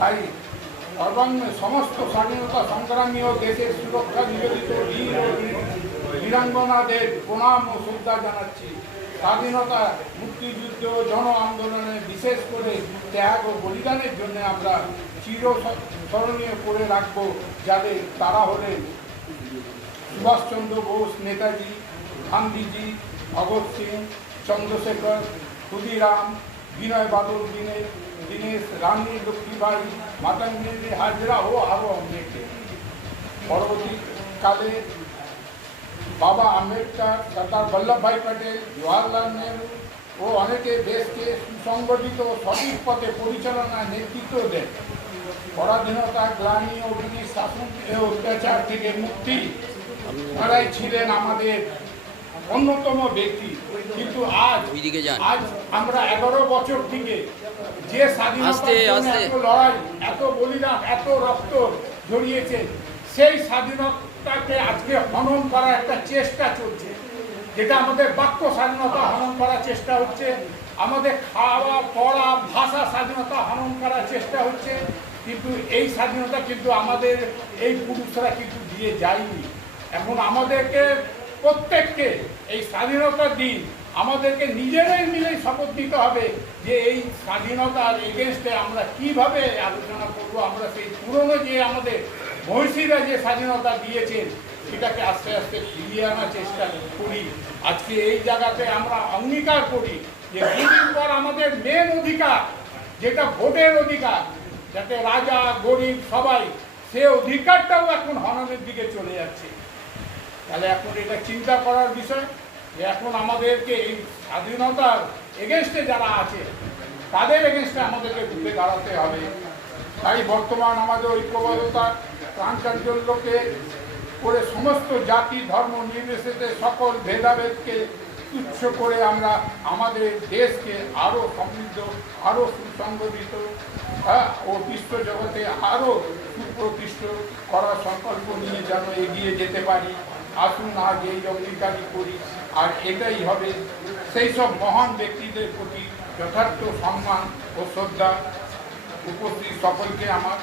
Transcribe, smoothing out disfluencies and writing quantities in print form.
তাই সর্বাঙ্গে সমস্ত স্বাধীনতা সংগ্রামী ও দেশের সুরক্ষা নিবেদিত বীর ও বীরাঙ্গনাদের প্রণাম ও শ্রদ্ধা জানাচ্ছি। স্বাধীনতা, মুক্তিযুদ্ধ ও জন আন্দোলনে বিশেষ করে ত্যাগ ও বলিদানের জন্য আমরা চিরস্মরণীয় করে রাখব যাদের তারা হলেন সুভাষচন্দ্র বোস, নেতাজি, গান্ধীজি, ভগৎ সিং, চন্দ্রশেখর, ক্ষুদিরাম, বিনয় বাদল দীনেশ, রানী লক্ষ্মীবাই, মাতঙ্গিনী হাজরা ও আরও অনেকে। পরবর্তীকালে বাবা আম্বেদকর, সর্দার বল্লভভাই প্যাটেল, জওয়াহরলাল নেহরু ও অনেকে দেশকে সুসংগঠিত ও সঠিক পথে পরিচালনায় নেতৃত্ব দেন। পরাধীনতা, গ্লানি ও ব্রিটিশ শাসন ও অত্যাচার থেকে মুক্তি তারাই ছিলেন আমাদের অন্যতম ব্যক্তি। কিন্তু আজ আমরা 11 বছর থেকে যে স্বাধীনতার জন্য এত লড়াই, এত বলিদান, এত রক্ত ঝরিয়েছে, সেই স্বাধীনতাকে আজকে হনন করার একটা চেষ্টা চলছে। যেটা আমাদের বাক্য স্বাধীনতা হনন করার চেষ্টা হচ্ছে, আমাদের খাওয়া পড়া ভাষা স্বাধীনতা হনন করার চেষ্টা হচ্ছে। কিন্তু এই স্বাধীনতা কিন্তু আমাদের এই পুরুষরা কিন্তু দিয়ে যায়নি। এখন আমাদেরকে প্রত্যেককে এই স্বাধীনতার দিন আমাদেরকে নিজেরাই মিলেই শপথ নিতে হবে যে এই স্বাধীনতার এগেনস্টে আমরা কিভাবে আলোচনা করব। আমরা সেই পুরনো যে আমাদের মহিষীরা যে স্বাধীনতা দিয়েছেন সেটাকে আস্তে আস্তে ফিরিয়ে আনার চেষ্টা করি। আজকে এই জায়গাতে আমরা অঙ্গীকার করি যে দুদিন পর আমাদের মেন অধিকার, যেটা ভোটের অধিকার, যাতে রাজা গরিব সবাই, সে অধিকারটাও এখন হননের দিকে চলে যাচ্ছে। তাহলে এখন এটা চিন্তা করার বিষয় যে এখন আমাদেরকে এই স্বাধীনতার এগেনস্টে যারা আছে তাদের এগেনস্টে আমাদেরকে ঘুরে দাঁড়াতে হবে। তাই বর্তমান আমাদের ঐক্যবদ্ধতা প্রাণ চাঞ্চল্যকে করে সমস্ত জাতি ধর্ম নির্বিশেষে সকল ভেদাভেদকে তুচ্ছ করে আমরা আমাদের দেশকে আরও সমৃদ্ধ, আরও সুসংগঠিত ও বিশ্ব জগতে আরও সুপ্রতিষ্ঠিত করার সংকল্প নিয়ে যেন এগিয়ে যেতে পারি। আসুন আজ এই অঙ্গীকারই করি, আর এটাই হবে সেই সব মহান ব্যক্তিদের প্রতি যথার্থ সম্মান ও শ্রদ্ধা। উপস্থিত সকলকে আমার